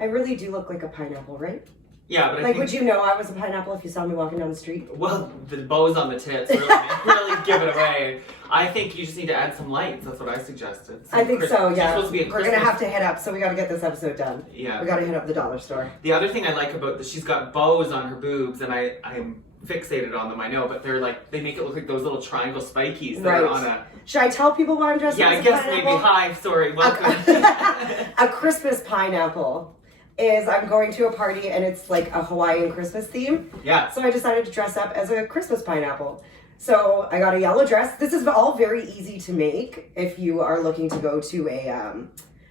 I really do look like a pineapple, right? Yeah, but like, would you know I was a pineapple if you saw me walking down the street? Well, the bows on the tits really give it away. I think you just need to add some lights. That's what I suggested. I think so, yeah. Supposed to be We're going to have to head up, so we got to get this episode done. Yeah. We got to hit up the dollar store. The other thing I like about this, she's got bows on her boobs, and I'm fixated on them, I know, but they're like, they make it look like those little triangle spikies that are on a... Should I tell people why I'm dressed as a pineapple? Yeah, I guess maybe. Hi, sorry, welcome. A Christmas pineapple is I'm going to a party and it's like a Hawaiian Christmas theme. Yeah. So I decided to dress up as a Christmas pineapple. So I got a yellow dress. This is all very easy to make if you are looking to go to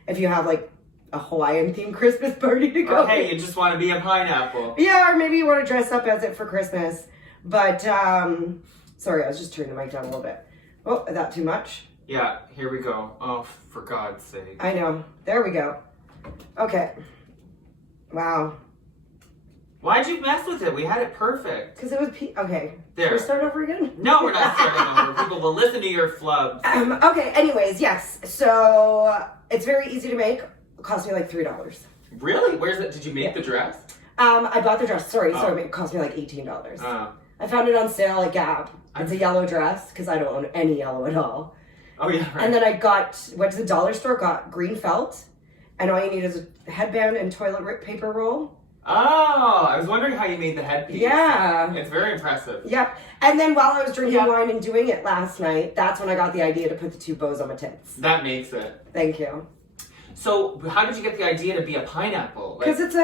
if you have like a Hawaiian themed Christmas party to go. Okay, you just want to be a pineapple. Yeah, or maybe you want to dress up as it for Christmas. But, sorry, I was just turning the mic down a little bit. Oh, is that too much? Yeah, here we go. Oh, for God's sake. I know. There we go. Okay. Wow. Why'd you mess with it? We had it perfect. Because it was okay. There. Should we start over again? No, we're not starting over. People will listen to your flubs. Okay, anyways, yes. So, it's very easy to make. It cost me like $3. Really? Where's it? Did you make the dress? I bought the dress. Sorry, it cost me like $18. I found it on sale at Gap. It's a yellow dress, because I don't own any yellow at all. Oh, yeah, right. And then went to the dollar store, got green felt. And all you need is a headband and toilet paper roll. Oh, I was wondering how you made the headpiece. Yeah. It's very impressive. Yep. And then while I was drinking wine and doing it last night, that's when I got the idea to put the 2 bows on my tits. That makes it. Thank you. So, how did you get the idea to be a pineapple? Because it's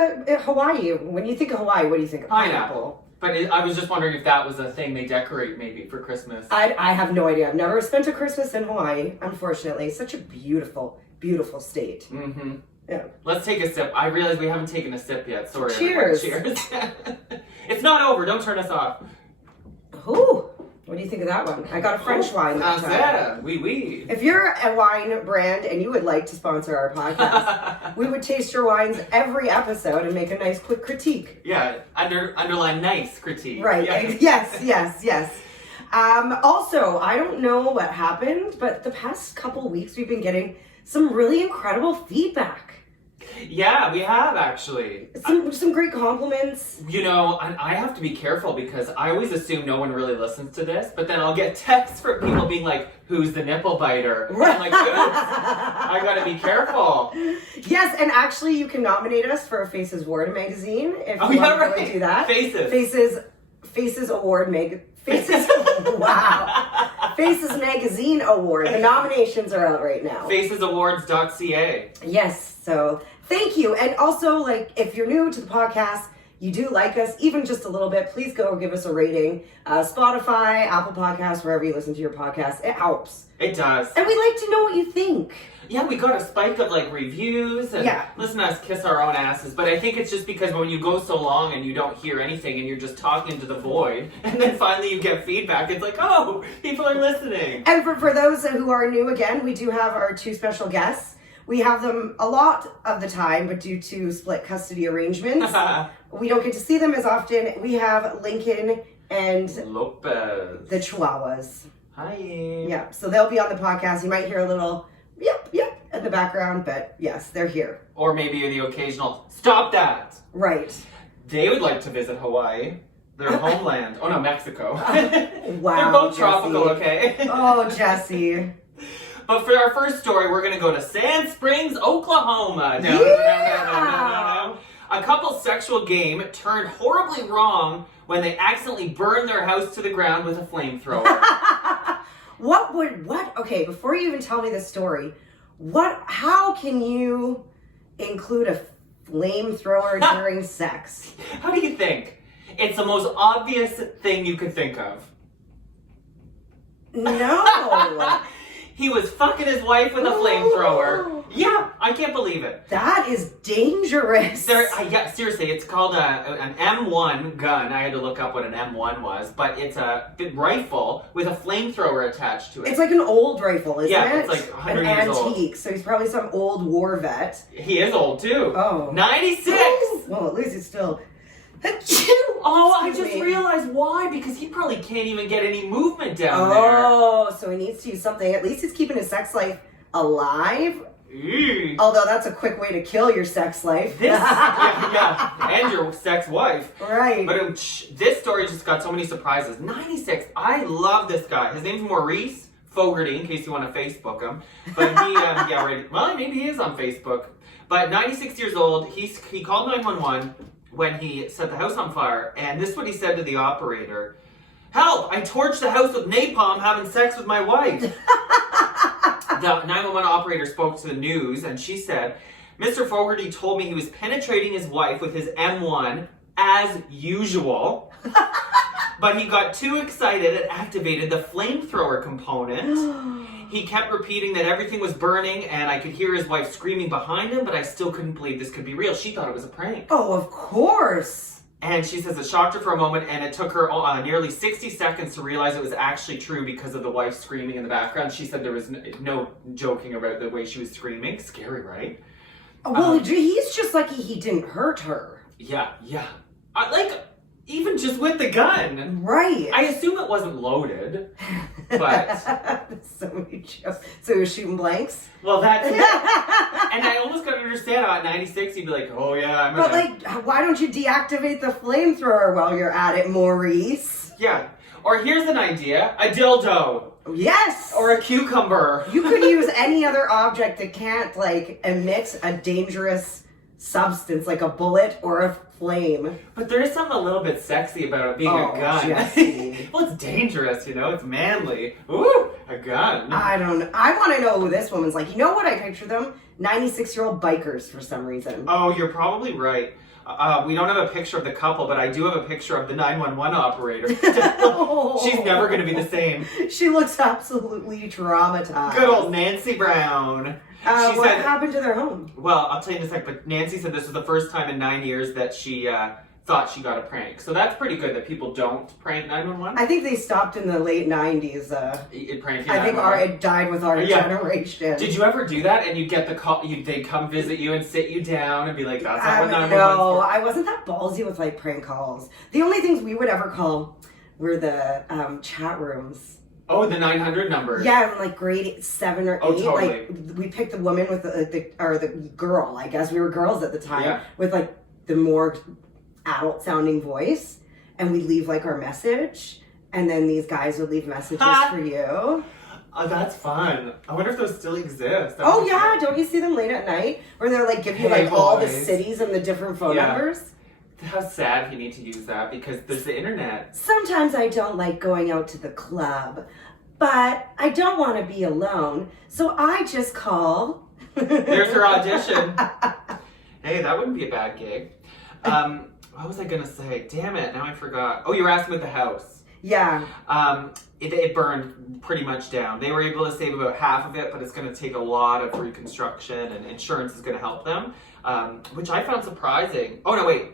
Hawaii. When you think of Hawaii, what do you think of? Pineapple. But I was just wondering if that was a thing they decorate maybe for Christmas. I have no idea. I've never spent a Christmas in Hawaii, unfortunately. Such a beautiful, beautiful state. Mm-hmm. Yeah. Let's take a sip. I realize we haven't taken a sip yet. Sorry. Cheers. Everyone. Cheers. It's not over. Don't turn us off. Ooh. What do you think of that one? I got a French wine that time. Oui. If you're a wine brand and you would like to sponsor our podcast, we would taste your wines every episode and make a nice quick critique. Yeah, underline nice critique. Right. Yeah. Yes. Also, I don't know what happened, but the past couple weeks we've been getting some really incredible feedback. Yeah, we have actually. Some great compliments. You know, I have to be careful because I always assume no one really listens to this, but then I'll get texts from people being like, "Who's the nipple biter?" I'm like, "Oops, I gotta be careful." Yes, and actually, you can nominate us for a Faces Award magazine if you want to do that. Faces Award Faces. Wow. Faces Magazine Award. The nominations are out right now. Facesawards.ca. Yes. So thank you. And also, like, if you're new to the podcast, you do like us, even just a little bit, please go give us a rating. Spotify, Apple Podcasts, wherever you listen to your podcast. It helps. It does. And we'd like to know what you think. Yeah, we got a spike of like reviews and listen to us kiss our own asses. But I think it's just because when you go so long and you don't hear anything and you're just talking to the void, and then finally you get feedback, it's like, oh, people are listening. And for those who are new again, we do have our 2 special guests. We have them a lot of the time, but due to split custody arrangements, we don't get to see them as often. We have Lincoln and Lopez, the Chihuahuas. Hi. Yeah, so they'll be on the podcast. You might hear a little yep in the background, but yes, they're here. Or maybe the occasional stop that. Right. They would like to visit Hawaii, their homeland. Oh no, Mexico. Wow. They're both tropical, okay? Oh, Jesse. But for our first story, we're going to go to Sand Springs, Oklahoma. No. A couple's sexual game turned horribly wrong when they accidentally burned their house to the ground with a flamethrower. Okay, before you even tell me this story, how can you include a flamethrower during sex? How do you think? It's the most obvious thing you could think of. No. He was fucking his wife with a flamethrower. Yeah, I can't believe it. That is dangerous. Seriously, it's called an M1 gun. I had to look up what an M1 was, but it's a big rifle with a flamethrower attached to it. It's like an old rifle, isn't it? Yeah, it's like 100 years old. An antique, so he's probably some old war vet. He is old too. Oh. 96! Well, at least it's still... Oh, I just realized why. Because he probably can't even get any movement down there. Oh, so he needs to use something. At least he's keeping his sex life alive. Ew. Although that's a quick way to kill your sex life. And your sex wife. Right. But this story just got so many surprises. 96. I love this guy. His name's Maurice Fogarty, in case you want to Facebook him. But he, well, maybe he is on Facebook. But 96 years old, he called 911 when he set the house on fire. And this is what he said to the operator. Help! I torched the house with napalm having sex with my wife. The 911 operator spoke to the news and she said, Mr. Fogarty told me he was penetrating his wife with his M1 as usual. But he got too excited and activated the flamethrower component. He kept repeating that everything was burning and I could hear his wife screaming behind him, but I still couldn't believe this could be real. She thought it was a prank. Oh, of course. And she says it shocked her for a moment, and it took her nearly 60 seconds to realize it was actually true because of the wife screaming in the background. She said there was no joking about the way she was screaming. Scary, right? Well, he's just lucky he didn't hurt her. Yeah. Even just with the gun. Right. I assume it wasn't loaded, but... So many jokes. So he was shooting blanks? Well, that's it. And I almost could understand how at 96 you'd be like, oh yeah, I'm But why don't you deactivate the flamethrower while you're at it, Maurice? Yeah. Or here's an idea. A dildo. Yes! Or a cucumber. You could use any other object that can't, emit a dangerous substance, like a bullet or a flame. But there is something a little bit sexy about it being a gun. Jesse. Well, it's dangerous, it's manly. Ooh, a gun. I don't know. I want to know who this woman's like. You know what I picture them? 96-year-old bikers for some reason. Oh, you're probably right. We don't have a picture of the couple, but I do have a picture of the 911 operator. She's never going to be the same. She looks absolutely traumatized. Good old Nancy Brown. What happened to their home? Well, I'll tell you in a sec, but Nancy said this was the first time in 9 years that she thought she got a prank. So that's pretty good that people don't prank 911. I think they stopped in the late 90s. Pranking I think it died with our generation. Did you ever do that? And you'd get the call, they'd come visit you and sit you down and be like, that's not what 911 No, I wasn't that ballsy with prank calls. The only things we would ever call were the chat rooms. Oh, the 900 numbers. Yeah, in grade 7 or 8. Oh, totally. We picked the woman with the girl, I guess. We were girls at the time. Yeah. With the more adult sounding voice. And we'd leave our message. And then these guys would leave messages for you. Oh, that's fun. I wonder if those still exist. Oh, yeah. Don't you see them late at night? Where they're give you all the cities and the different phone numbers? How sad if you need to use that because there's the internet. Sometimes I don't like going out to the club, but I don't want to be alone, so I just call. There's her audition. Hey, that wouldn't be a bad gig. What was I going to say? Damn it, now I forgot. Oh, you were asking about the house. Yeah. It burned pretty much down. They were able to save about half of it, but it's going to take a lot of reconstruction, and insurance is going to help them, which I found surprising. Oh, no, wait.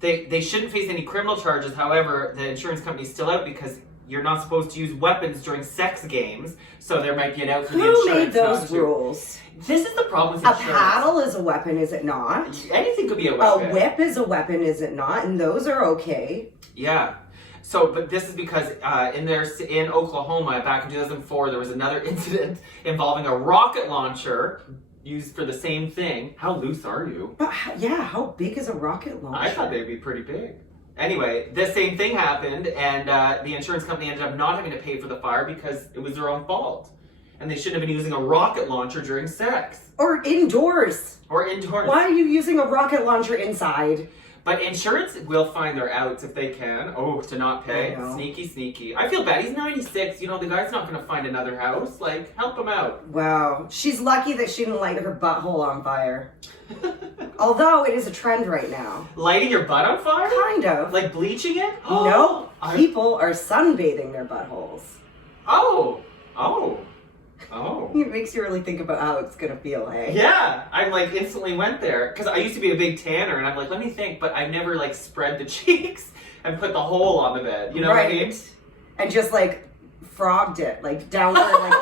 They shouldn't face any criminal charges. However, the insurance company's still out because you're not supposed to use weapons during sex games. So there might be an out for the insurance. Who made those rules? This is the problem with insurance. A paddle is a weapon, is it not? Anything could be a weapon. A whip is a weapon, is it not? And those are okay. Yeah. So, but this is because in Oklahoma, back in 2004, there was another incident involving a rocket launcher used for the same thing. How loose are you? But how big is a rocket launcher? I thought they'd be pretty big. Anyway, the same thing happened, and the insurance company ended up not having to pay for the fire because it was their own fault. And they shouldn't have been using a rocket launcher during sex. Or indoors. Why are you using a rocket launcher inside? But insurance will find their outs if they can. Oh, to not pay. Sneaky. I feel bad. He's 96. The guy's not going to find another house. Help him out. Wow. She's lucky that she didn't light her butthole on fire. Although it is a trend right now. Lighting your butt on fire? Kind of. Like bleaching it? No. People are sunbathing their buttholes. Oh. It makes you really think about how it's going to feel, hey? Yeah. I instantly went there. Because I used to be a big tanner, and I'm let me think. But I never spread the cheeks and put the hole on the bed. You know what I mean? And just frogged it. Downward.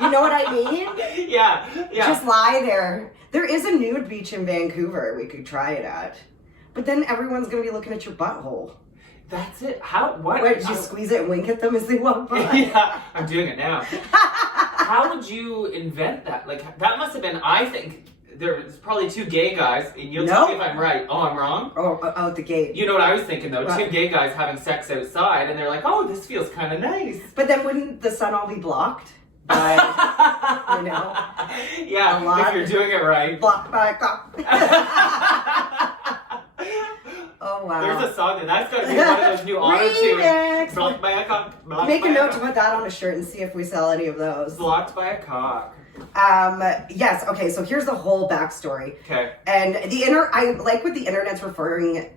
You know what I mean? Yeah. Just lie there. There is a nude beach in Vancouver we could try it at. But then everyone's going to be looking at your butthole. That's it? How? What? Wait, did you squeeze it and wink at them as they walk by? Yeah, I'm doing it now. How would you invent that? Like, that must have been, I think, there's probably two gay guys, and you'll tell me if I'm right. Oh, I'm wrong? Oh, out the gate. You know what I was thinking, though? What? Two gay guys having sex outside, and they're like, oh, this feels kind of nice. But then wouldn't the sun all be blocked? By, you know? Yeah, if you're doing it right. Blocked by a cop. Oh, wow. There's a song that's got to be one of those new auto-tunes. Blocked by a cock. Make a note to put that on a shirt and see if we sell any of those. Blocked by a cock. Yes, okay, so here's the whole backstory. Okay. And I like what the internet's referring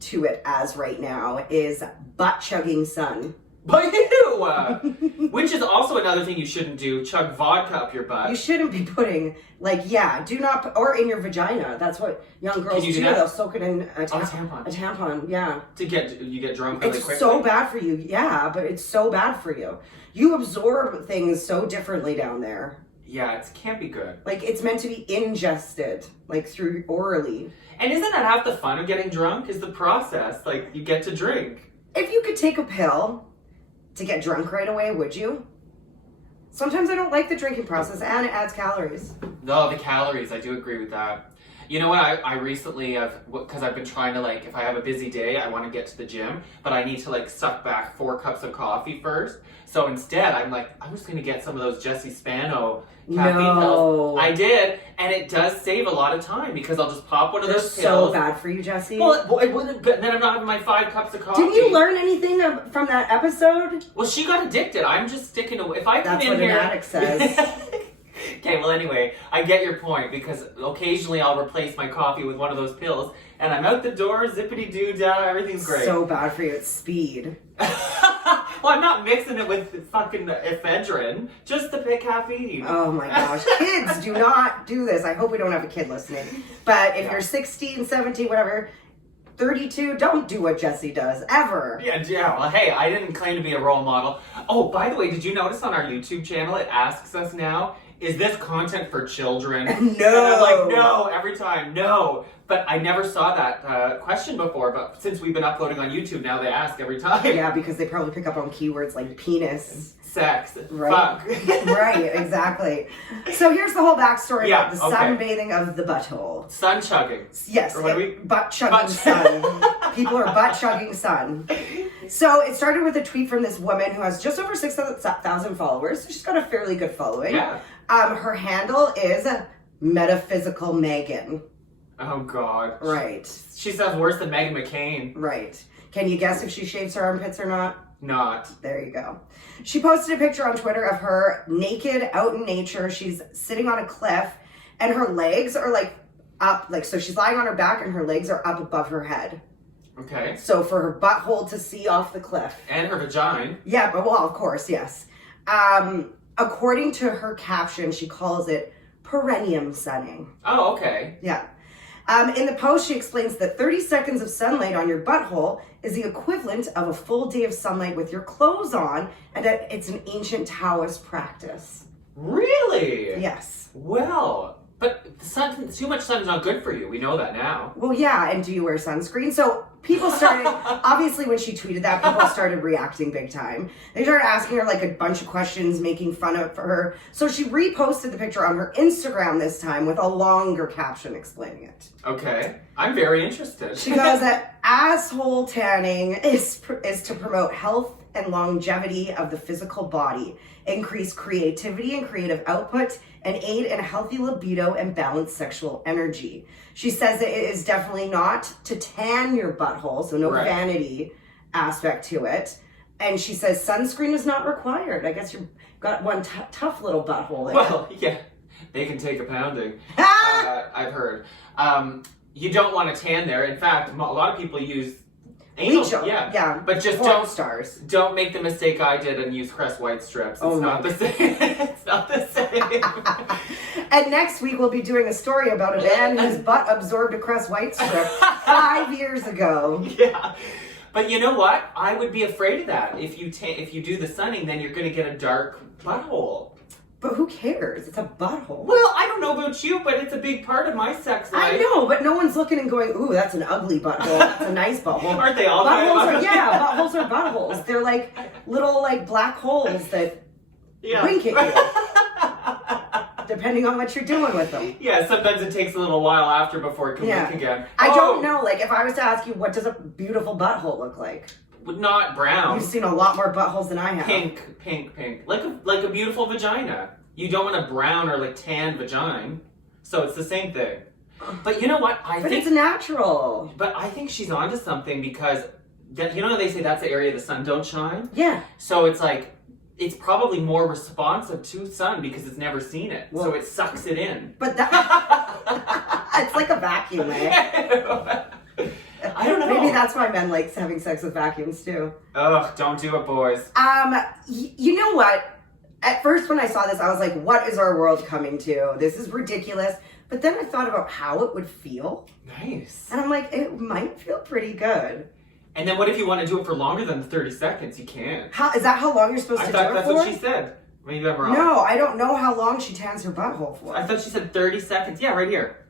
to it as right now is butt-chugging sun. But you! Which is also another thing you shouldn't do, chug vodka up your butt. You shouldn't be putting, do not, or in your vagina. That's what young girls do. They'll soak it in a tampon. A tampon, yeah. You get drunk really quickly. It's so bad for you, yeah, but it's so bad for you. You absorb things so differently down there. Yeah, it can't be good. Like, it's meant to be ingested, like, through orally. And isn't that half the fun of getting drunk, is the process? Like, you get to drink. If you could take a pill to get drunk right away, would you? Sometimes I don't like the drinking process, and it adds calories. No, the calories, I do agree with that. You know what, I recently have, because I've been trying to, like, if I have a busy day, I want to get to the gym, but I need to, like, suck back 4 cups of coffee first. So instead, I'm like, I'm just going to get some of those Jesse Spano caffeine pills. I did, and it does save a lot of time, because I'll just pop one of those pills. So bad for you, Jesse. Well, it wouldn't, then I'm not having my 5 cups of coffee. Didn't you learn anything from that episode? Well, she got addicted. I'm just sticking to, if I come That's in what here... an addict says. Okay, well anyway, I get your point, because occasionally I'll replace my coffee with one of those pills, and I'm out the door, zippity-doo-dah, everything's great. So bad for you, it's speed. Well, I'm not mixing it with fucking ephedrine, just the caffeine. Oh my gosh. Kids, do not do this. I hope we don't have a kid listening. But if you're 16, 17, whatever, 32, don't do what Jesse does, ever. Yeah, well, hey, I didn't claim to be a role model. Oh, by the way, did you notice on our YouTube channel, it asks us now, is this content for children? No. And I'm like, no, every time, no. But I never saw that question before, but since we've been uploading on YouTube, now they ask every time. Yeah, because they probably pick up on keywords like penis. Sex. Right. Fuck. Right, exactly. So here's the whole backstory about the sunbathing of the butthole. Sun chugging. Yes, butt chugging sun. People are butt chugging sun. So it started with a tweet from this woman who has just over 6,000 followers. So she's got a fairly good following. Yeah. Her handle is Metaphysical Megan. Oh, God. Right. She sounds worse than Meghan McCain. Right. Can you guess if she shaves her armpits or not? Not. There you go. She posted a picture on Twitter of her naked out in nature. She's sitting on a cliff and her legs are like up, like, so she's lying on her back and her legs are up above her head. Okay. So for her butthole to see off the cliff. And her vagina. Yeah, but well, of course, yes. According to her caption, she calls it perineum sunning. Oh, okay. Yeah. In the post, she explains that 30 seconds of sunlight on your butthole is the equivalent of a full day of sunlight with your clothes on, and that it's an ancient Taoist practice. Really? Yes. Well, but too much sun is not good for you. We know that now. Well, yeah, and do you wear sunscreen? So people started, obviously when she tweeted that, people started reacting big time. They started asking her like a bunch of questions, making fun of her. So she reposted the picture on her Instagram this time with a longer caption explaining it. Okay. I'm very interested. She goes that asshole tanning is to promote health and longevity of the physical body, increase creativity and creative output, and aid in a healthy libido and balanced sexual energy. She says that it is definitely not to tan your butthole, so no vanity aspect to it. And she says sunscreen is not required. I guess you've got one tough little butthole there. Well, yeah, they can take a pounding. I've heard. You don't want to tan there. In fact, a lot of people use anal. Yeah. But just don't make the mistake I did and use Crest White strips. It's not the same. It's not the same. And next week we'll be doing a story about a man whose butt absorbed a Crest White strip 5 years ago. Yeah. But you know what? I would be afraid of that. If you do the sunning, then you're going to get a dark butthole. But who cares? It's a butthole. Well, I don't know about you, but it's a big part of my sex life. I know, but no one's looking and going, ooh, that's an ugly butthole. That's a nice butthole. Aren't they all buttholes are buttholes. They're like little like black holes that wink at you. depending on what you're doing with them. Yeah, sometimes it takes a little while after before it can leak again. I don't know. Like, if I was to ask you, what does a beautiful butthole look like? Not brown. You've seen a lot more buttholes than I have. Pink. Like a beautiful vagina. You don't want a brown or like tan vagina. So it's the same thing. But you know what? But it's natural. But I think she's onto something because, you know how they say that's the area the sun don't shine? Yeah. So it's like, it's probably more responsive to sun because it's never seen it. Well, so it sucks it in. But that, it's like a vacuum, eh? I don't know. Maybe that's why men like having sex with vacuums too. Ugh, don't do it, boys. You know what? At first when I saw this, I was like, what is our world coming to? This is ridiculous. But then I thought about how it would feel. Nice. And I'm like, it might feel pretty good. And then what if you want to do it for longer than 30 seconds? You can't. Is that how long you're supposed to do it for? I thought that's what she said. Maybe I'm wrong. No, I don't know how long she tans her butthole for. I thought she said 30 seconds. Yeah, right here.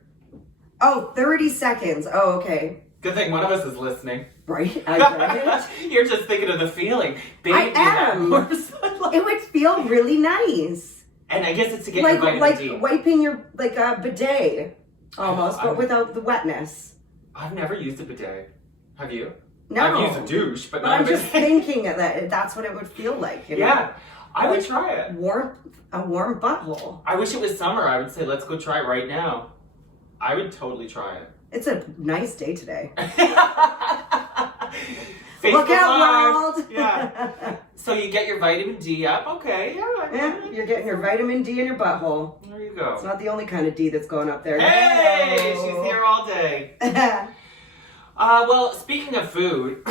Oh, 30 seconds. Oh, okay. Good thing one of us is listening. Right? I You're just thinking of the feeling. Baby, I am. It would feel really nice. And I guess it's to get your vitamin D. Like wiping your, like a bidet, almost, but without the wetness. I've never used a bidet. Have you? No. I've used a douche, but not I'm just thinking that that's what it would feel like. You know? Yeah. I would try it. A warm butthole. I wish it was summer. I would say, let's go try it right now. I would totally try it. It's a nice day today. Look out, world! Yeah. So you get your vitamin D up. Okay. Yeah. You're getting your vitamin D in your butthole. There you go. It's not the only kind of D that's going up there. Hey! No. She's here all day. Well, speaking of food.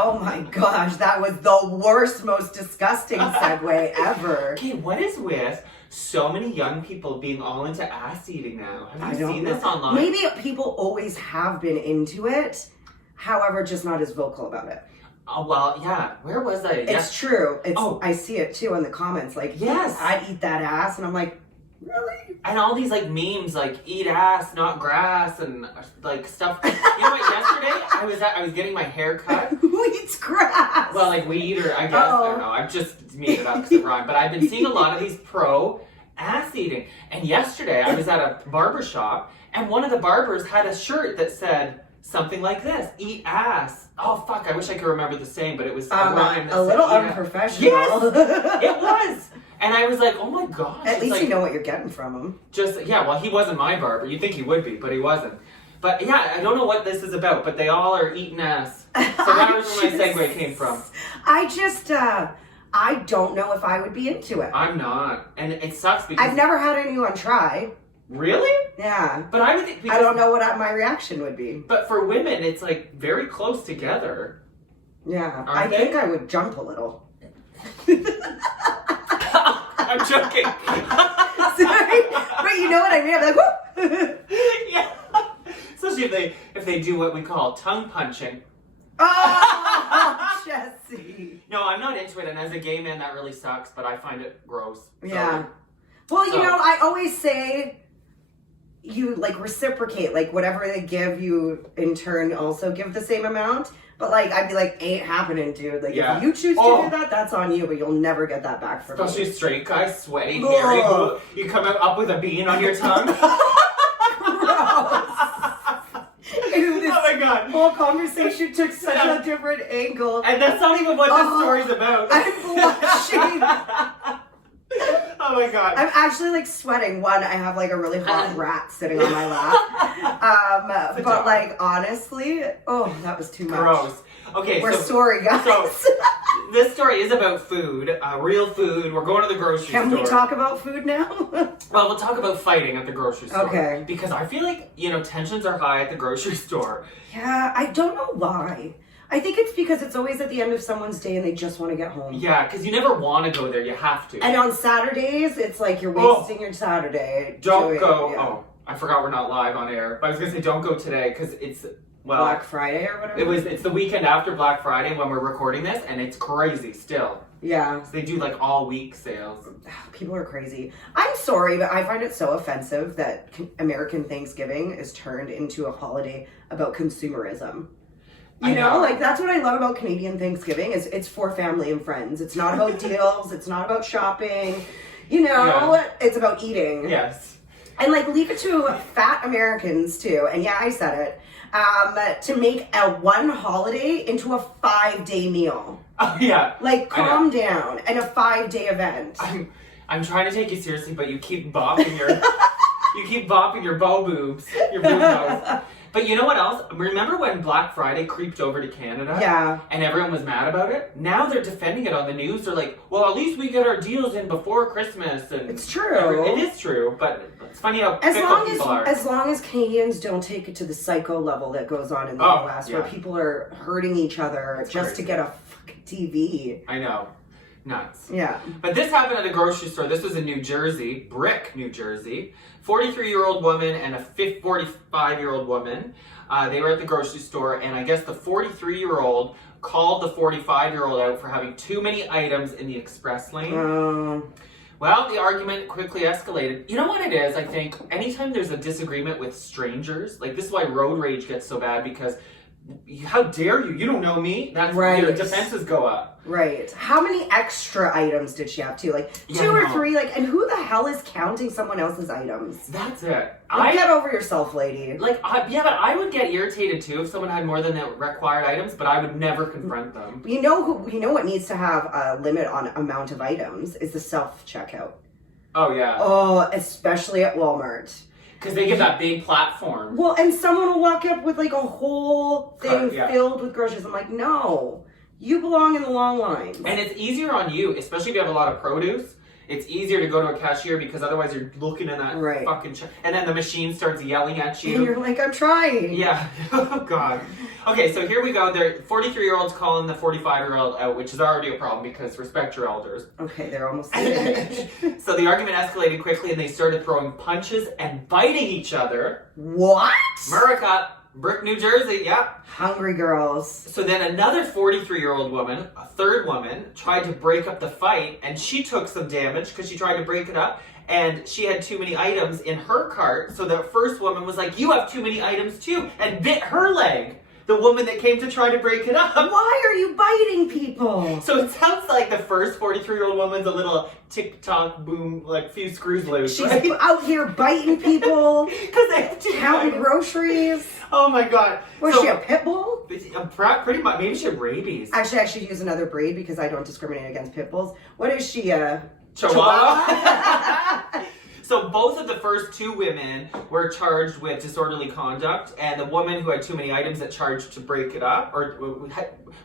Oh my gosh, that was the worst, most disgusting segue ever. Okay, what is with so many young people being all into ass eating now? Have you seen this online? Maybe people always have been into it, however, just not as vocal about it. Oh, well, yeah. Where was I? It's true. I see it too in the comments. Like, yes, I'd eat that ass, and I'm like, really? And all these like memes, like eat ass, not grass, and like stuff. You know what? Yesterday, I was getting my hair cut. Who eats grass? Well, like weed, or I guess I don't know. I've just made it up because it rhymed. But I've been seeing a lot of these pro ass eating. And yesterday, I was at a barber shop, and one of the barbers had a shirt that said something like this: "Eat ass." Oh fuck! I wish I could remember the saying, but it was a rhyme. A little unprofessional. Yes, it was. And I was like, oh my gosh. At least you know what you're getting from him. Well, he wasn't my barber. You'd think he would be, but he wasn't. But yeah, I don't know what this is about, but they all are eating ass. So that was where my segue came from. I don't know if I would be into it. I'm not. And it sucks because... I've never had anyone try. Really? Yeah. But I would think... I don't know what my reaction would be. But for women, it's like very close together. Yeah. I think I would jump a little. I'm joking. Sorry, but you know what I mean. I'm like, whoop. Yeah. Especially if they do what we call tongue punching. Oh, Jesse. No, I'm not into it, and as a gay man, that really sucks. But I find it gross. Yeah. Well, you know, I always say you like reciprocate, like whatever they give you in turn, also give the same amount. But like, I'd be like, ain't happening, dude. Like, if you choose to do that, that's on you, but you'll never get that back from me. Especially straight guys, sweaty, hairy. You come up with a bean on your tongue. Gross. Oh my god. Whole conversation took such a different angle. And that's not even what this story's about. I'm blushing. Oh my god. I'm actually like sweating. One, I have like a really hot rat sitting on my lap. But like honestly, that was too much. Gross. Okay, we're sorry, guys. So this story is about food, real food. We're going to the grocery store. Can we talk about food now? Well, we'll talk about fighting at the grocery store. Okay. Because I feel like, tensions are high at the grocery store. Yeah, I don't know why. I think it's because it's always at the end of someone's day and they just want to get home. Yeah, because you never want to go there. You have to. And on Saturdays, it's like you're wasting your Saturday. Don't go. Yeah. Oh, I forgot we're not live on air. But I was going to say don't go today because it's, Black Friday or whatever? It's the weekend after Black Friday when we're recording this, and it's crazy still. Yeah. So they do like all week sales. People are crazy. I'm sorry, but I find it so offensive that American Thanksgiving is turned into a holiday about consumerism. You know, like that's what I love about Canadian Thanksgiving is it's for family and friends. It's not about deals. It's not about shopping. You know, it's about eating. Yes. And like leave it to fat Americans too. And yeah, I said it. To make a one holiday into a 5-day meal. Oh yeah. Like calm down and a 5-day event. I'm trying to take you seriously, but you keep bopping your bow boobs, your boob bows. But you know what else? Remember when Black Friday creeped over to Canada? Yeah. And everyone was mad about it? Now they're defending it on the news. They're like, well, at least we get our deals in before Christmas. And it's true. It is true, but it's funny how as fickle long as Canadians don't take it to the psycho level that goes on in the US, where people are hurting each other just to get a fucking TV. I know. Nuts. Yeah. But this happened at a grocery store. This was in New Jersey, Brick, New Jersey. 43-year-old woman and a 45-year-old woman. They were at the grocery store, and I guess the 43-year-old called the 45-year-old out for having too many items in the express lane. Well, the argument quickly escalated. You know what it is, I think? Anytime there's a disagreement with strangers, like this is why road rage gets so bad, because how dare you? You don't know me. That's right. Your defenses go up. Right. How many extra items did she have too? Like 2 or 3? Like, and who the hell is counting someone else's items? That's it. Get over yourself, lady. Like, but I would get irritated too if someone had more than the required items, but I would never confront them. You know what needs to have a limit on amount of items is the self-checkout. Oh yeah. Oh, especially at Walmart. Because they give that big platform. Well, and someone will walk up with like a whole thing filled with groceries. I'm like, no, you belong in the long line. And it's easier on you, especially if you have a lot of produce. It's easier to go to a cashier because otherwise you're looking at that fucking and then the machine starts yelling at you. And you're like, I'm trying. Yeah. Oh, God. Okay, so here we go. The 43-year-old's calling the 45-year-old out, which is already a problem because respect your elders. Okay, they're almost the same age. So the argument escalated quickly and they started throwing punches and biting each other. What? America. Brick, New Jersey, yeah. Hungry girls. So then another 43-year-old woman, a third woman, tried to break up the fight, and she took some damage because she tried to break it up, and she had too many items in her cart, so the first woman was like, you have too many items too, and bit her leg. The woman that came to try to break it up. Why are you biting people? So it sounds like the first 43-year-old woman's a little tick-tock, boom, like few screws loose. She's out here biting people. Because they have counting groceries. Oh my God. Was she a pit bull? Pretty much. Maybe she had rabies. Actually, I should use another breed because I don't discriminate against pit bulls. What is she, Chihuahua? So both of the first 2 women were charged with disorderly conduct, and the woman who had too many items that charged to break it up, or,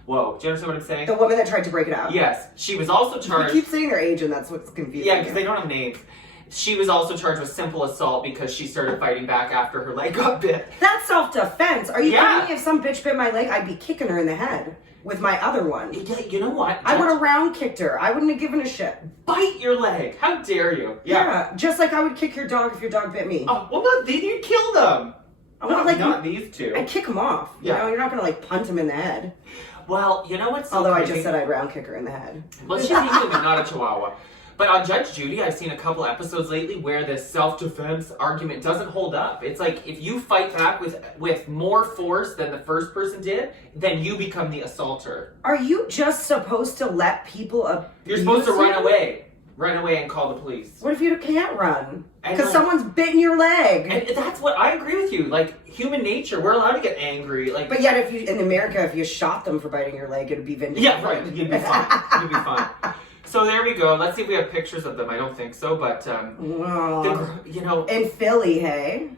whoa, do you understand what I'm saying? The woman that tried to break it up. Yes. She was also charged. You keep saying their age, and that's what's confusing. Yeah, because they don't have names. She was also charged with simple assault because she started fighting back after her leg got bit. That's self-defense. Are you kidding me? If some bitch bit my leg, I'd be kicking her in the head with my other one. Yeah, you know what? I would have round kicked her. I wouldn't have given a shit. Bite your leg. How dare you? Yeah, just like I would kick your dog if your dog bit me. Oh, well, not then you kill them. Not these two. I'd kick them off. You know, you're not going to punt them in the head. Well, you know what's so Although crazy? I just said I'd round kick her in the head. Well, she's a human, not a chihuahua. But on Judge Judy, I've seen a couple episodes lately where this self-defense argument doesn't hold up. It's like if you fight back with more force than the first person did, then you become the assaulter. Are you just supposed to let people abuse You're supposed to run away. Run away and call the police. What if you can't run? Because someone's bitten your leg. And that's what, I agree with you. Like, human nature, we're allowed to get angry. Like, but yet, in America, if you shot them for biting your leg, it would be vindicated. Yeah, right. You'd be fine. You'd be fine. So there we go. Let's see if we have pictures of them. I don't think so, but in Philly, hey.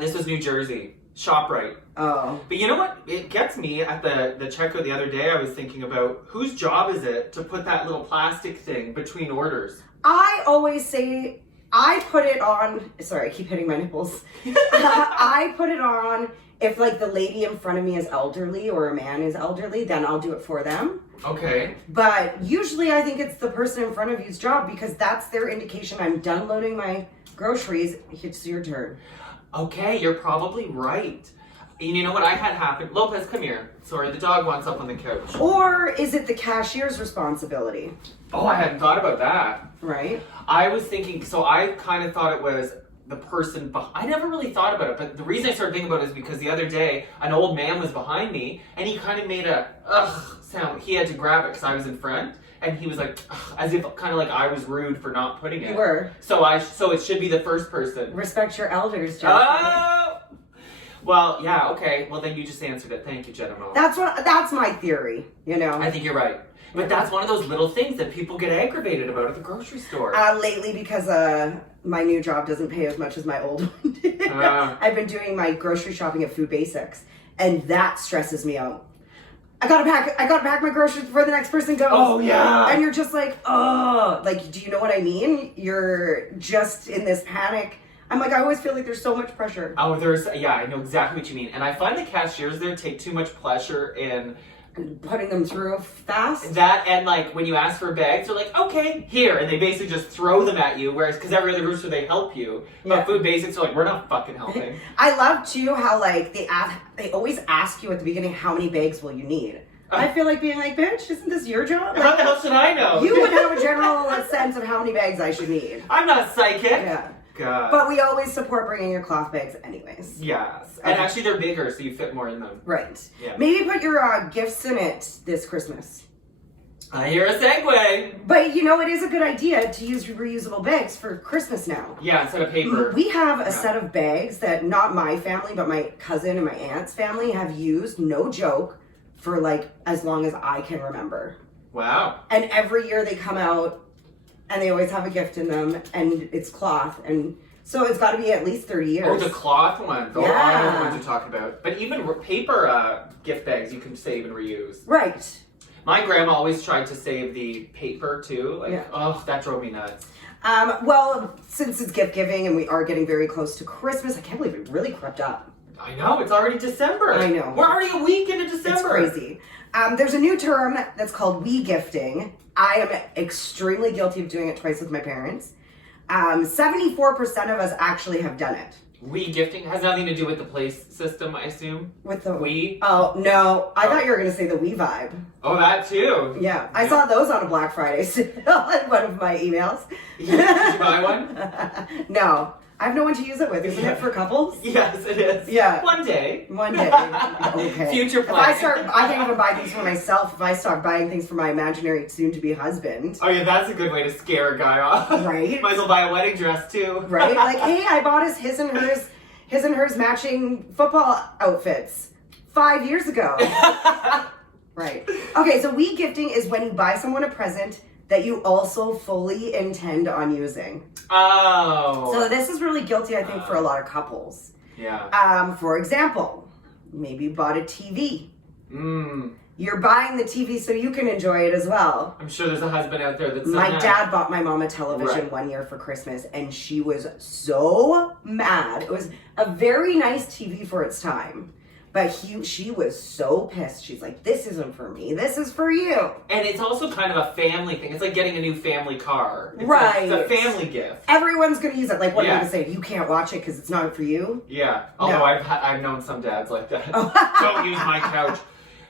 This is New Jersey, ShopRite. Oh. But you know what? It gets me at the checkout the other day. I was thinking about whose job is it to put that little plastic thing between orders. I always say I put it on. Sorry, I keep hitting my nipples. I put it on. If the lady in front of me is elderly or a man is elderly, then I'll do it for them. Okay. But usually I think it's the person in front of you's job because that's their indication. I'm done loading my groceries. It's your turn. Okay, you're probably right. And you know what I had happen? Lopez, come here. Sorry, the dog wants up on the couch. Or is it the cashier's responsibility? Oh, I hadn't thought about that. Right. I was thinking, so I kind of thought it was the person I never really thought about it, but the reason I started thinking about it is because the other day an old man was behind me and he kind of made a ugh sound. He had to grab it because I was in front, and he was like, ugh, as if kind of like I was rude for not putting it. You were. So it should be the first person. Respect your elders, Jenna. Oh! Well, yeah, okay. Well, then you just answered it. Thank you, Jenna. That's my theory, you know. I think you're right. But that's one of those little things that people get aggravated about at the grocery store. Lately, because my new job doesn't pay as much as my old one did. I've been doing my grocery shopping at Food Basics, and that stresses me out. I gotta pack my groceries before the next person goes. Oh, yeah. And you're just like, oh, like, do you know what I mean? You're just in this panic. I'm like, I always feel like there's so much pressure. Oh, I know exactly what you mean. And I find the cashiers there take too much pleasure in putting them through fast. That, and like when you ask for bags, they're like, okay, here. And they basically just throw them at you, whereas, because every other grocery they help you. But Food Basics are like, we're not fucking helping. I love too how like they always ask you at the beginning, how many bags will you need? I feel like being like, bitch, isn't this your job? How the hell should I know? You would have a general sense of how many bags I should need. I'm not psychic. Yeah. God. But we always support bringing your cloth bags anyways. Yes. And actually they're bigger, so you fit more in them. Right. Yeah. Maybe put your gifts in it this Christmas. I hear a segue. But you know, it is a good idea to use reusable bags for Christmas now. Yeah, instead of paper. We have a set of bags that not my family, but my cousin and my aunt's family have used, no joke, for like as long as I can remember. Wow. And every year they come out and they always have a gift in them, and it's cloth, and so it's got to be at least 30 years. Oh, the cloth ones. Oh, yeah. I know the ones you're talking about. But even paper gift bags you can save and reuse. Right. My grandma always tried to save the paper too. Like, oh, that drove me nuts. Well, since it's gift giving and we are getting very close to Christmas, I can't believe it really crept up. I know, it's already December. I know. We're already a week into December. It's crazy. There's a new term that's called we-gifting. I am extremely guilty of doing it twice with my parents. 74% of us actually have done it. We-gifting has nothing to do with the place system, I assume? With the We? Oh, no. I thought you were going to say the we vibe. Oh, that too. Yeah. I saw those on a Black Friday sale in one of my emails. Did you buy one? No. I have no one to use it with. Isn't it for couples? Yes, it is. Yeah. One day. Okay. Future plan. I can't even buy things for myself if I start buying things for my imaginary soon-to-be husband. Oh yeah, that's a good way to scare a guy off. Right. Might as well buy a wedding dress too. Right? Like, hey, I bought his and hers matching football outfits 5 years ago. Right. Okay, so we-gifting is when you buy someone a present that you also fully intend on using. Oh. So this is really guilty, I think, for a lot of couples. Yeah. For example, maybe you bought a TV. Mm. You're buying the TV so you can enjoy it as well. I'm sure there's a husband out there that's My dad bought my mom a television one year for Christmas, and she was so mad. It was a very nice TV for its time. But she was so pissed. She's like, this isn't for me. This is for you. And it's also kind of a family thing. It's like getting a new family car. It's right. It's a family gift. Everyone's going to use it. Like, what am I going to say? You can't watch it because it's not for you? Yeah. Although I've known some dads like that. Don't use my couch.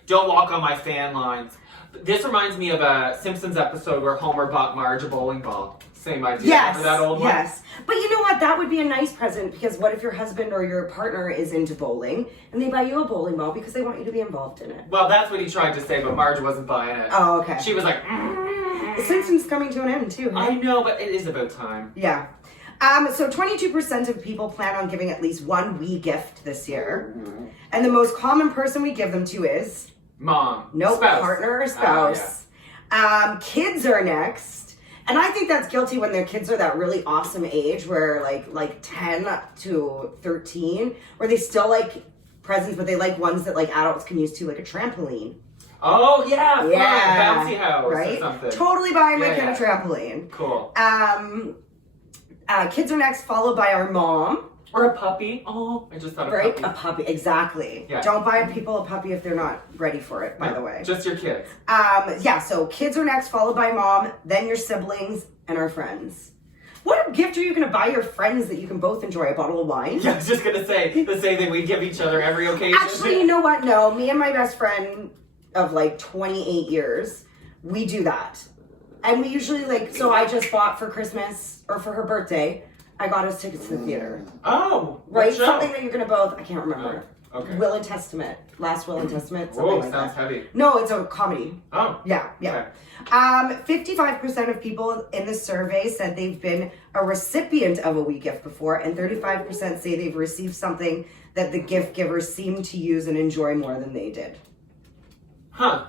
Don't walk on my fan lines. This reminds me of a Simpsons episode where Homer bought Marge a bowling ball. Same idea. Yes. Remember that old one? Yes. But you know what? That would be a nice present, because what if your husband or your partner is into bowling and they buy you a bowling ball because they want you to be involved in it? Well, that's what he tried to say, but Marge wasn't buying it. Oh, okay. She was like, The Simpsons coming to an end too. Huh? I know, but it is about time. Yeah. So 22% of people plan on giving at least one we gift this year. Mm-hmm. And the most common person we give them to is? Mom. Nope, spouse. Partner or spouse. Kids are next. And I think that's guilty when their kids are that really awesome age where like 10 to 13, where they still like presents, but they like ones that like adults can use too, like a trampoline. Oh, yeah. Bouncy house right? or something. Totally buying my kid a trampoline. Cool. Kids are next, followed by our mom. Or a puppy. Oh, I just thought of right? A puppy, exactly. Yeah. Don't buy people a puppy if they're not ready for it, by the way. Just your kids. So kids are next, followed by mom, then your siblings, and our friends. What gift are you going to buy your friends that you can both enjoy? A bottle of wine? Yeah, I was just going to say the same thing we give each other every occasion. Actually, you know what? No, me and my best friend of like 28 years, we do that. And we usually so I just bought for Christmas, or for her birthday, I got us tickets to the theater. Oh, right, something that you're gonna both. I can't remember. Oh, okay. Will and Testament, Last Will and Testament. Whoa, like sounds heavy. No, it's a comedy. Oh, yeah. Okay. 55% of people in the survey said they've been a recipient of a wee gift before, and 35% say they've received something that the gift givers seemed to use and enjoy more than they did. Huh.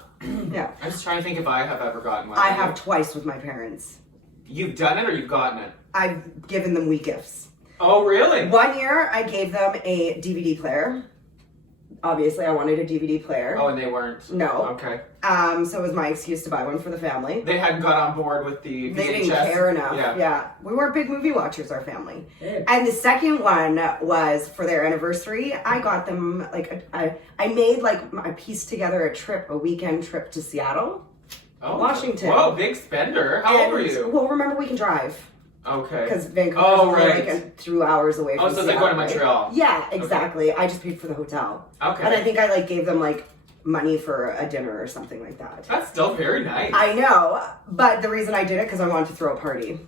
Yeah. I'm just trying to think if I have ever gotten one. I have twice with my parents. You've done it or you've gotten it? I've given them wee gifts. Oh, really? One year, I gave them a DVD player. Obviously, I wanted a DVD player. Oh, and they weren't? No. Okay. So it was my excuse to buy one for the family. They hadn't got on board with the VHS. They didn't care enough. Yeah. We weren't big movie watchers, our family. And the second one was for their anniversary. I got them, like, I made, like, I pieced together a weekend trip to Seattle, Washington. Whoa, big spender. How old were you? Well, remember, we can drive. Okay. Because Vancouver's right. like 2 hours away from so Seattle. they're going to Montreal. Yeah, exactly. Okay. I just paid for the hotel. Okay. And I think I gave them money for a dinner or something like that. That's still very nice. I know, but the reason I did it because I wanted to throw a party.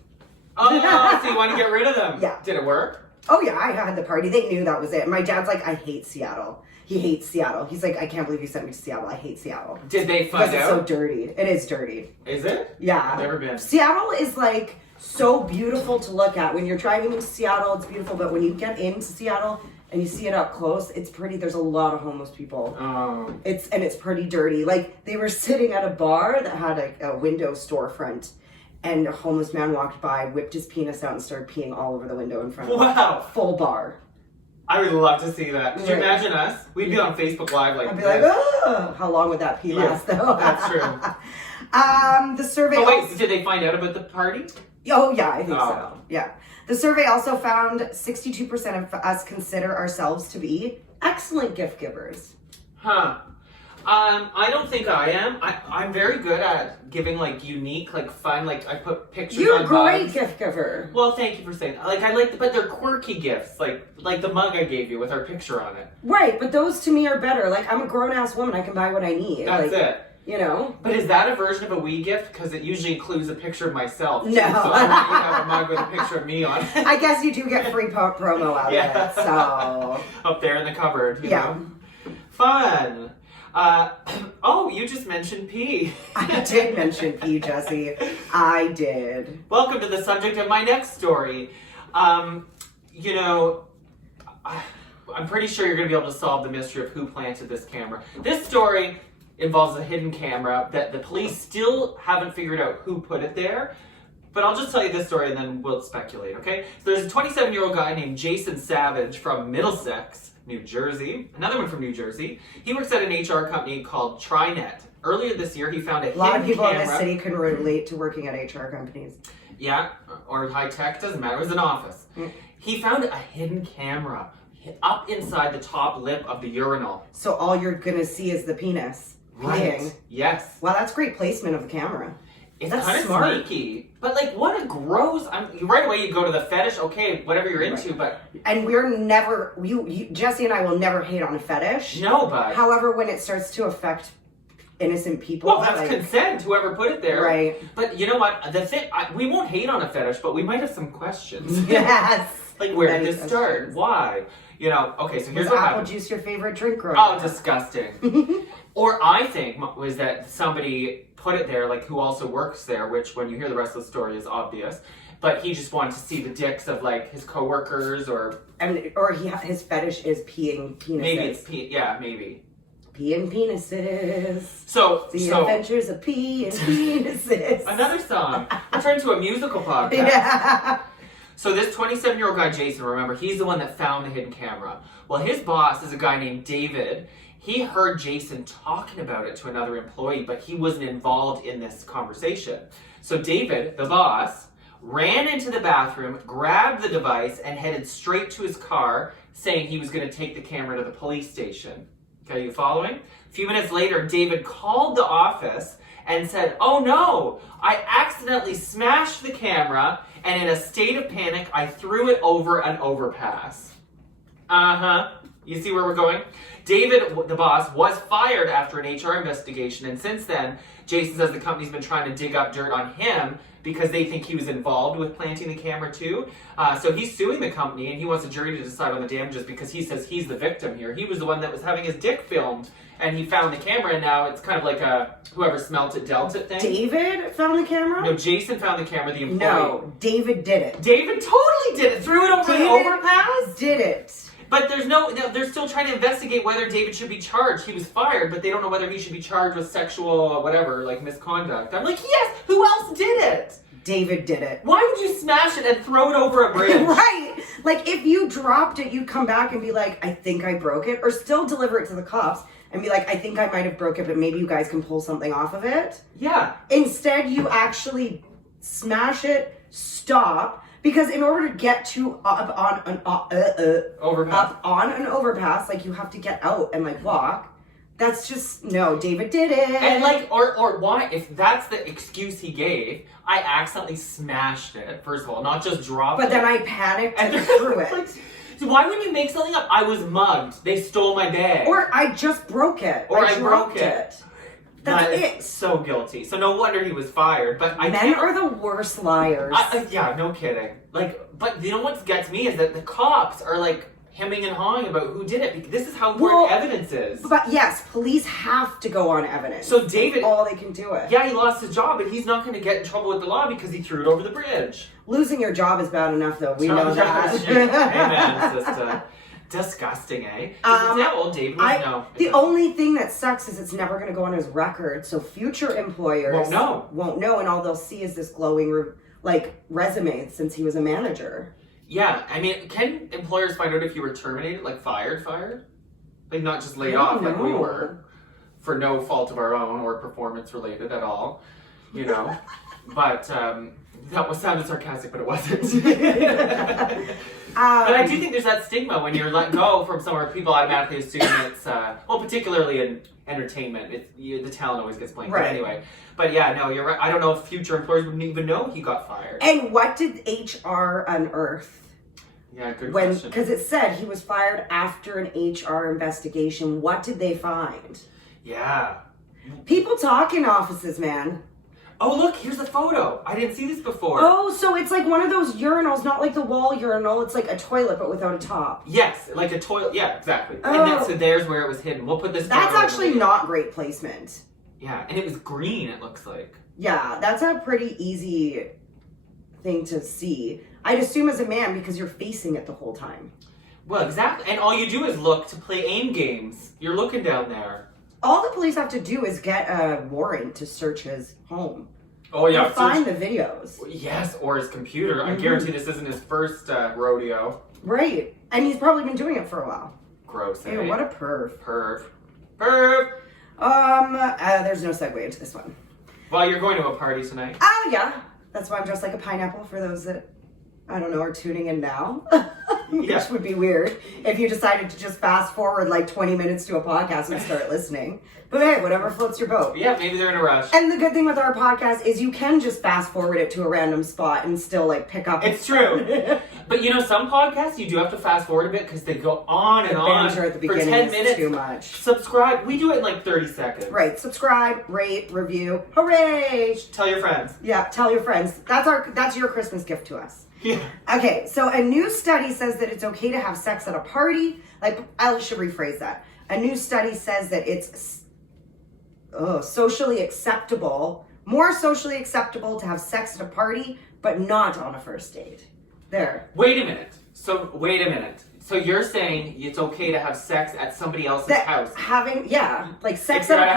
Oh, so you want to get rid of them? Yeah. Did it work? Oh yeah, I had the party. They knew that was it. My dad's like, I hate Seattle. He hates Seattle. He's like, I can't believe you sent me to Seattle. I hate Seattle. Did they find out? Because it's so dirty. It is dirty. Is it? Yeah. I've never been. Seattle is so beautiful to look at. When you're driving into Seattle, it's beautiful. But when you get into Seattle and you see it up close, it's pretty. There's a lot of homeless people. Oh. It's pretty dirty. They were sitting at a bar that had a window storefront, and a homeless man walked by, whipped his penis out, and started peeing all over the window in front of him. Wow. Full bar. I would love to see that. Could you imagine us? We'd be on Facebook Live I'd be like, oh, how long would that pee last though? That's true. The survey. Oh wait, so did they find out about the party? Oh yeah, I think so. Yeah. The survey also found 62% of us consider ourselves to be excellent gift givers. Huh. I don't think I am. I'm very good at giving unique, fun, I put pictures You're on a great mugs. gift giver. Well, thank you for saying that. I like, but they're quirky gifts, like the mug I gave you with our picture on it. Right, but those to me are better. I'm a grown-ass woman. I can buy what I need. That's it. You know? But is that a version of a wee gift? Because it usually includes a picture of myself. No. So I want you to have a mug with a picture of me on it. I guess you do get free promo out of it, so. Up there in the cupboard, you yeah. know? Fun. You just mentioned pee. I did mention pee, Jesse. I did. Welcome to the subject of my next story. I'm pretty sure you're going to be able to solve the mystery of who planted this camera. This story involves a hidden camera that the police still haven't figured out who put it there. But I'll just tell you this story and then we'll speculate, okay? So there's a 27-year-old guy named Jason Savage from Middlesex, New Jersey. Another one from New Jersey. He works at an HR company called TriNet. Earlier this year, he found a hidden camera. A lot of people in this city can relate to working at HR companies. Yeah, or high tech, doesn't matter. It was an office. He found a hidden camera up inside the top lip of the urinal. So all you're gonna see is the penis. Right. Peeing. Yes. Wow, that's great placement of the camera. It's kind of sneaky. But what a gross... right away you go to the fetish, okay, whatever you're into, but... And we're never... Jesse and I will never hate on a fetish. No, but... However, when it starts to affect innocent people... Well, that's consent, whoever put it there. Right. But you know what? The thing... we won't hate on a fetish, but we might have some questions. Yes. Where did this start? Why? Okay, so here's what happened. Apple juice your favorite drink growing up? Disgusting. Or I think was that somebody put it there, who also works there, which when you hear the rest of the story is obvious. But he just wanted to see the dicks of his coworkers or his fetish is peeing penises. Maybe it's maybe. Peeing penises. So Adventures of Peeing Penises. Another song. We're turning to a musical podcast. Yeah. So this 27-year-old guy, Jason, remember, he's the one that found the hidden camera. Well, his boss is a guy named David. He heard Jason talking about it to another employee, but he wasn't involved in this conversation. So David, the boss, ran into the bathroom, grabbed the device, and headed straight to his car, saying he was going to take the camera to the police station. Okay, you following? A few minutes later, David called the office and said, "Oh no, I accidentally smashed the camera, and in a state of panic, I threw it over an overpass." Uh-huh. You see where we're going? David, the boss, was fired after an HR investigation, and since then, Jason says the company's been trying to dig up dirt on him because they think he was involved with planting the camera too. So he's suing the company, and he wants a jury to decide on the damages because he says he's the victim here. He was the one that was having his dick filmed, and he found the camera, and now it's kind of like a whoever smelt it dealt it thing. David found the camera? No, Jason found the camera, the employee. No, David did it. David totally did it. Threw it over an overpass? Did it. But they're still trying to investigate whether David should be charged. He was fired, but they don't know whether he should be charged with sexual whatever, like misconduct. I'm like, yes, who else did it? David did it. Why would you smash it and throw it over a bridge? Right. Like, if you dropped it, you'd come back and be like, I think I broke it. Or still deliver it to the cops and be like, I think I might have broke it, but maybe you guys can pull something off of it. Yeah. Instead, you actually smash it, stop. Because in order to get to up on an overpass, like, you have to get out and, like, walk. That's just, no, David did it. And, like, or why, if that's the excuse he gave, I accidentally smashed it, first of all, not just dropped it. But then I panicked and threw it. Like, so why would you make something up? I was mugged. They stole my bag. Or I just broke it. Or I broke it. That's it. So guilty. So no wonder he was fired. But Men are the worst liars. Yeah, no kidding. Like, but you know what gets me is that the cops are like hemming and hawing about who did it. Because this is how important evidence is. But yes, police have to go on evidence. So David, that's all they can do it. Yeah, he lost his job, but he's not going to get in trouble with the law because he threw it over the bridge. Losing your job is bad enough, though. We know that. Hey man, it's just disgusting, eh? Yeah, old David was The only thing that sucks is it's never going to go on his record, so future employers won't know, and all they'll see is this glowing resume since he was a manager. Yeah, I mean, can employers find out if you were terminated, like fired? Like not just laid off like we were, for no fault of our own or performance related at all, you know? But that sounded sarcastic, but it wasn't. But I do think there's that stigma when you're let go from somewhere. People automatically assume it's, particularly in entertainment, the talent always gets blamed. Right. But anyway, but yeah, no, you're right. I don't know if future employers wouldn't even know he got fired. And what did HR unearth? Yeah, good question. Because it said he was fired after an HR investigation. What did they find? Yeah. People talk in offices, man. Oh, look, here's a photo. I didn't see this before. Oh, so it's like one of those urinals, not like the wall urinal. It's like a toilet, but without a top. Yes, like a toilet. Yeah, exactly. Oh. And so there's where it was hidden. We'll put this. That's actually not great placement. Yeah, and it was green, it looks like. Yeah, that's a pretty easy thing to see. I'd assume as a man because you're facing it the whole time. Well, exactly. And all you do is look to play aim games. You're looking down there. All the police have to do is get a warrant to search his home. Oh, yeah. And find the videos. Yes, or his computer. I guarantee this isn't his first rodeo. Right. And he's probably been doing it for a while. Gross, eh? Ew, what a perv. Perv! There's no segue into this one. Well, you're going to a party tonight. Oh, yeah. That's why I'm dressed like a pineapple for those that, I don't know, are tuning in now. Which would be weird if you decided to just fast forward like 20 minutes to a podcast and start listening. But hey, whatever floats your boat. Yeah, maybe they're in a rush. And the good thing with our podcast is you can just fast forward it to a random spot and still like pick up. It's true. But you know, some podcasts you do have to fast forward a bit because they go on and on at the beginning for 10 minutes. Too much. Subscribe. We do it in like 30 seconds. Right. Subscribe, rate, review. Hooray! Tell your friends. Yeah, tell your friends. That's your Christmas gift to us. Yeah. Okay, so a new study says that it's okay to have sex at a party. Like, I should rephrase that. A new study says that it's socially acceptable, more socially acceptable to have sex at a party, but not on a first date. There. Wait a minute. So you're saying it's okay to have sex at somebody else's house? Sex at a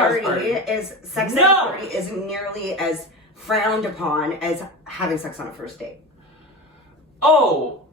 party isn't nearly as frowned upon as having sex on a first date. Well,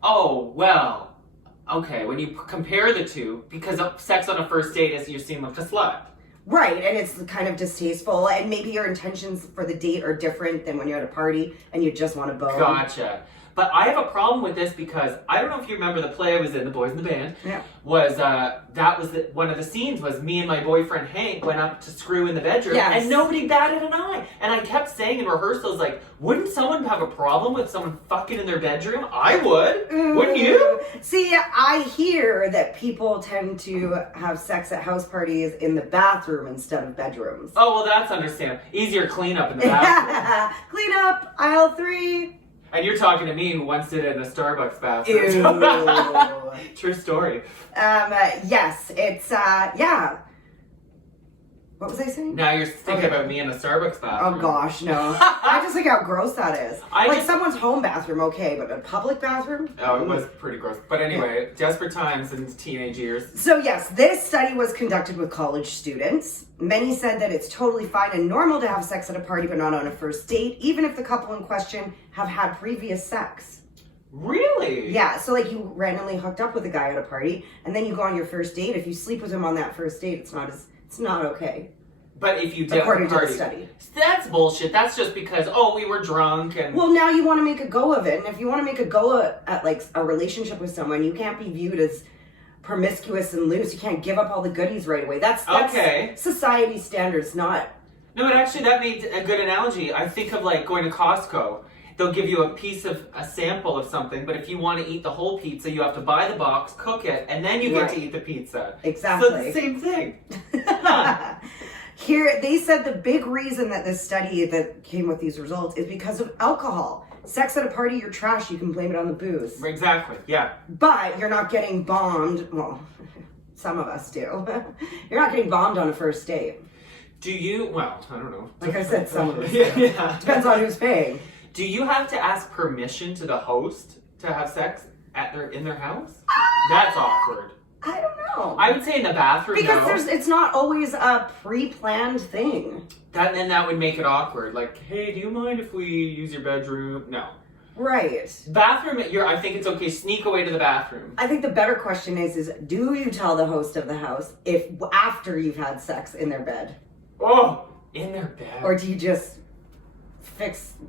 okay, when you compare the two, because sex on a first date is you seem like a slut. Right, and it's kind of distasteful, and maybe your intentions for the date are different than when you're at a party and you just want to bone. Gotcha. But I have a problem with this because I don't know if you remember the play I was in, The Boys in the Band. Yeah. One of the scenes was me and my boyfriend Hank went up to screw in the bedroom, Yes. and nobody batted an eye. And I kept saying in rehearsals, like, wouldn't someone have a problem with someone fucking in their bedroom? I would. Wouldn't you? See, I hear that people tend to have sex at house parties in the bathroom instead of bedrooms. Oh, well, that's understandable. Easier cleanup in the bathroom. Clean up, aisle 3. And you're talking to me who once did it in a Starbucks bathroom. Ew. True story. Yes, it's, yeah. What was I saying? Now you're thinking about me in a Starbucks bathroom. Oh gosh, no. I just think how gross that is. Someone's home bathroom, okay, but a public bathroom? Oh, it was pretty gross. But anyway, desperate times in teenage years. So yes, this study was conducted with college students. Many said that it's totally fine and normal to have sex at a party, but not on a first date, even if the couple in question have had previous sex. Really? Yeah, so like you randomly hooked up with a guy at a party, and then you go on your first date. If you sleep with him on that first date, it's not okay. But if you did according at the party, to the study. That's bullshit. That's just because, we were drunk and... Well, now you want to make a go of it. And if you want to make a go at like a relationship with someone, you can't be viewed as promiscuous and loose. You can't give up all the goodies right away. That's okay. Society standards, not... No, but actually that made a good analogy. I think of like going to Costco. They'll give you a sample of something, but if you want to eat the whole pizza, you have to buy the box, cook it, and then you get to eat the pizza. Exactly. So it's the same thing. Here, they said the big reason that this study that came with these results is because of alcohol. Sex at a party, you're trash, you can blame it on the booze. Exactly, yeah. But you're not getting bombed, well, some of us do. You're not getting bombed on a first date. Do you, well, I don't know. Like I said, some of us do. Yeah. Depends on who's paying. Do you have to ask permission to the host to have sex in their house? That's awkward. I don't know. I would say in the bathroom, because it's not always a pre-planned thing. That would make it awkward. Like, hey, do you mind if we use your bedroom? No. Right. Bathroom, I think it's okay. Sneak away to the bathroom. I think the better question is do you tell the host of the house after you've had sex in their bed? Oh, in their bed. Or do you just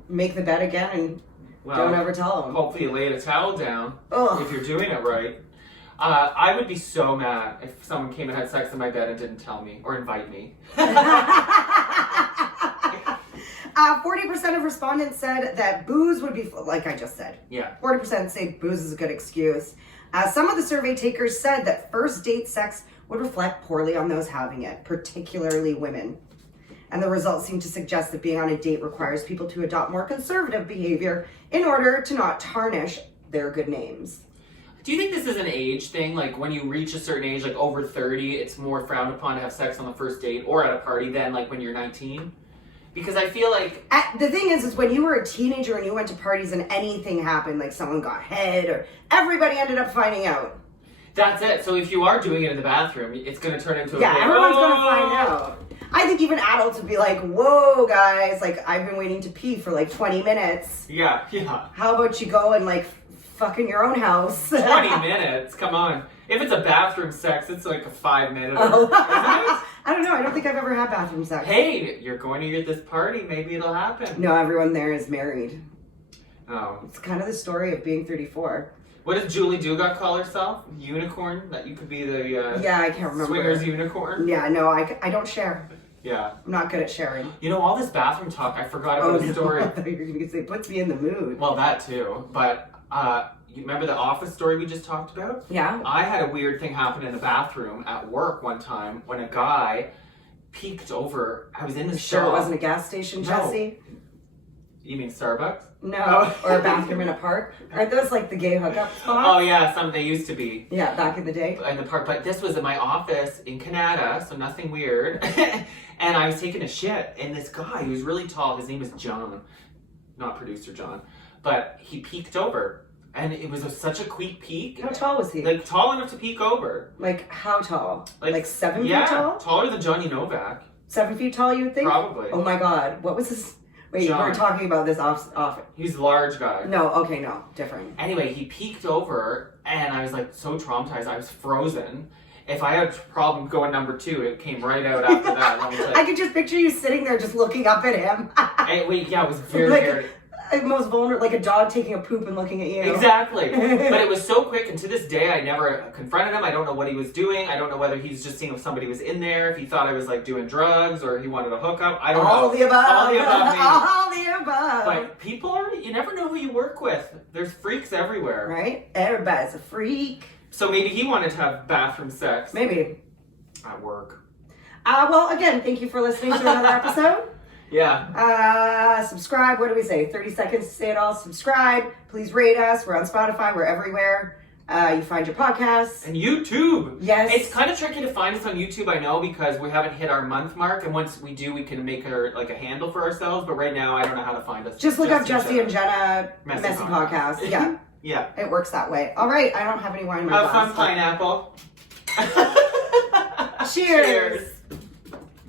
make the bed again and don't ever tell them? Hopefully you lay the towel down if you're doing it right. I would be so mad if someone came and had sex in my bed and didn't tell me or invite me. 40% of respondents said that booze would be, like I just said. Yeah. 40% say booze is a good excuse. Some of the survey takers said that first date sex would reflect poorly on those having it, particularly women. And the results seem to suggest that being on a date requires people to adopt more conservative behavior in order to not tarnish their good names. Do you think this is an age thing? Like when you reach a certain age, like over 30, it's more frowned upon to have sex on the first date or at a party than like when you're 19? Because I feel like... The thing is when you were a teenager and you went to parties and anything happened, like someone got head or everybody ended up finding out. That's it. So if you are doing it in the bathroom, it's going to turn into a... Yeah, everyone's going to find out. I think even adults would be like, whoa, guys, like I've been waiting to pee for like 20 minutes. Yeah. How about you go and like fuck in your own house? 20 minutes? Come on. If it's a bathroom sex, it's like a 5-minute. Oh. I don't know. I don't think I've ever had bathroom sex. Hey, you're going to this party. Maybe it'll happen. No, everyone there is married. Oh. It's kind of the story of being 34. What does Julie Dugat call herself? Unicorn? That you could be the yeah, I can't remember. Swingers unicorn? Yeah, no, I don't share. Yeah. I'm not good at sharing. You know, all this bathroom talk, I forgot about the story. I thought you were going to say, puts me in the mood. Well, that too. But you remember the office story we just talked about? Yeah. I had a weird thing happen in the bathroom at work one time when a guy peeked over. I was in the Sure stall. It wasn't a gas station, Jesse? You mean Starbucks? No, or a bathroom in a park. Aren't those like the gay hookup spots? Oh yeah, they used to be. Yeah, back in the day. In the park, but this was in my office in Canada, so nothing weird. And I was taking a shit, and this guy who was really tall, his name is John, not producer John, but he peeked over, and it was such a quick peek. How tall was he? Like tall enough to peek over. Like how tall? Like 7 feet yeah, tall? Taller than Johnny Novak. 7 feet tall, you would think? Probably. Oh my God, what was his? Wait, John. we were talking about this off. He's a large guy. No, okay, no, different. Anyway, he peeked over, and I was like so traumatized. I was frozen. If I had a problem going number 2, it came right out after that. And I was like, I could just picture you sitting there just looking up at him. hey, wait, yeah, it was very like, weird. most vulnerable, like a dog taking a poop and looking at you. Exactly. But it was so quick, and to this day, I never confronted him. I don't know what he was doing. I don't know whether he's just seeing if somebody was in there, if he thought I was like doing drugs, or he wanted a hookup. I don't know. All the above. All the above. Maybe. All the above. But people are, you never know who you work with. There's freaks everywhere. Right? Everybody's a freak. So maybe he wanted to have bathroom sex. Maybe. At work. Well, again, thank you for listening to another episode. Yeah. Subscribe. What do we say? 30 seconds to say it all. Subscribe. Please rate us. We're on Spotify. We're everywhere. You find your podcasts. And YouTube. Yes. It's kind of tricky to find us on YouTube, I know, because we haven't hit our month mark. And once we do, we can make like a handle for ourselves. But right now, I don't know how to find us. Just look up Jesse and Jenna Messy Podcast. Yeah. Yeah. It works that way. All right. I don't have any wine in my glass. Have fun, pineapple. Cheers.